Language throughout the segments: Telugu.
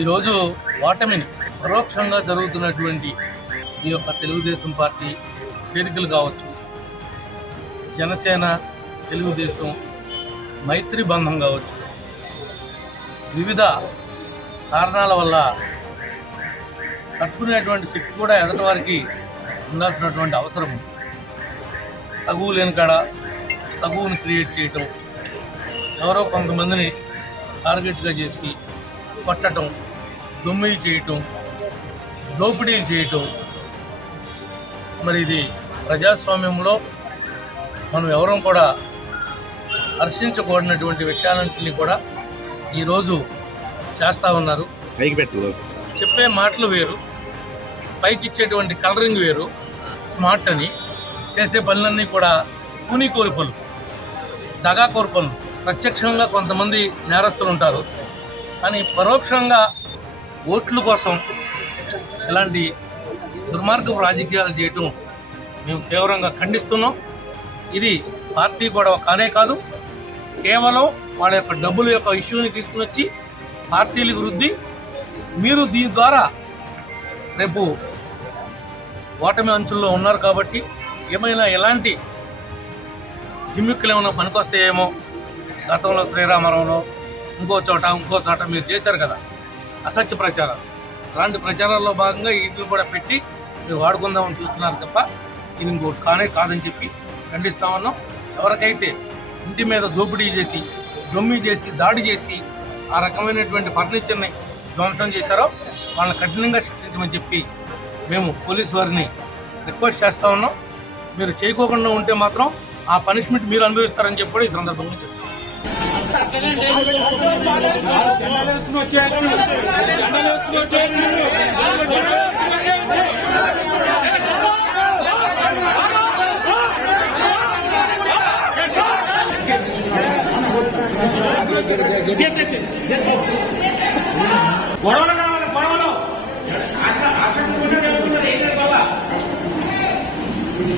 ఈరోజు ఓటమిని పరోక్షంగా జరుగుతున్నటువంటి ఈ యొక్క తెలుగుదేశం పార్టీ చేరికలు కావచ్చు, జనసేన తెలుగుదేశం మైత్రి బంధం కావచ్చు, వివిధ కారణాల వల్ల తట్టుకునేటువంటి శక్తి కూడా ఎదటి వారికి ఉండాల్సినటువంటి అవసరం. తగువు లేని కాడ తగువుని క్రియేట్ చేయటం, ఎవరో కొంతమందిని టార్గెట్గా చేసి కొట్టడం, దొమ్మిలు చేయటం, దోపిడీలు చేయటం. మరి ఇది ప్రజాస్వామ్యంలో మనం ఎవరూ కూడా హర్షించకూడనటువంటి విషయాలన్నింటినీ కూడా ఈరోజు చేస్తూ ఉన్నారు. చెప్పే మాటలు వేరు, పైకి ఇచ్చేటువంటి కలరింగ్ వేరు. స్మార్ట్ అని చేసే పనులన్నీ కూడా కూనికోరి పనులు, దగాకోరు పనులు. ప్రత్యక్షంగా కొంతమంది నేరస్తులు ఉంటారు, కానీ పరోక్షంగా ఓట్ల కోసం ఇలాంటి దుర్మార్గపు రాజకీయాలు చేయటం మేము తీవ్రంగా ఖండిస్తున్నాం. ఇది పార్టీ కూడా కానే కాదు, కేవలం వాళ్ళ యొక్క డబ్బుల యొక్క ఇష్యూని తీసుకుని వచ్చి పార్టీలకు వృద్ధి. మీరు దీని ద్వారా రేపు ఓటమి అంచుల్లో ఉన్నారు కాబట్టి ఏమైనా ఎలాంటి జిమ్మిక్కులు ఏమైనా పనికొస్తాయేమో. గతంలో శ్రీరామవరంలో ఇంకో చోట మీరు చేశారు కదా అసత్య ప్రచారాలు. అలాంటి ప్రచారాల్లో భాగంగా వీటిని కూడా పెట్టి మీరు వాడుకుందామని చూస్తున్నారు తప్ప ఇది ఇంకోటి కానే కాదని చెప్పి ఖండిస్తా ఉన్నాం. ఎవరికైతే ఇంటి మీద దోపిడీ చేసి, దొమ్మి చేసి, దాడి చేసి ఆ రకమైనటువంటి ఫర్నిచర్ని ధ్వంసం చేశారో వాళ్ళని కఠినంగా శిక్షించమని చెప్పి మేము పోలీసు వారిని రిక్వెస్ట్ చేస్తూ ఉన్నాం. మీరు చేయకోకుండా ఉంటే మాత్రం ఆ పనిష్మెంట్ మీరు అనుభవిస్తారని చెప్పి కూడా ఈ సందర్భంగా చెప్తాం.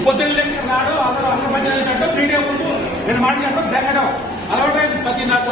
పొద్దున్న నాడు అందరూ అన్న పని ఫ్రీడే ముందు నేను మాట్లాడతాం దగ్గడం అలవాటు ప్రతి నాకు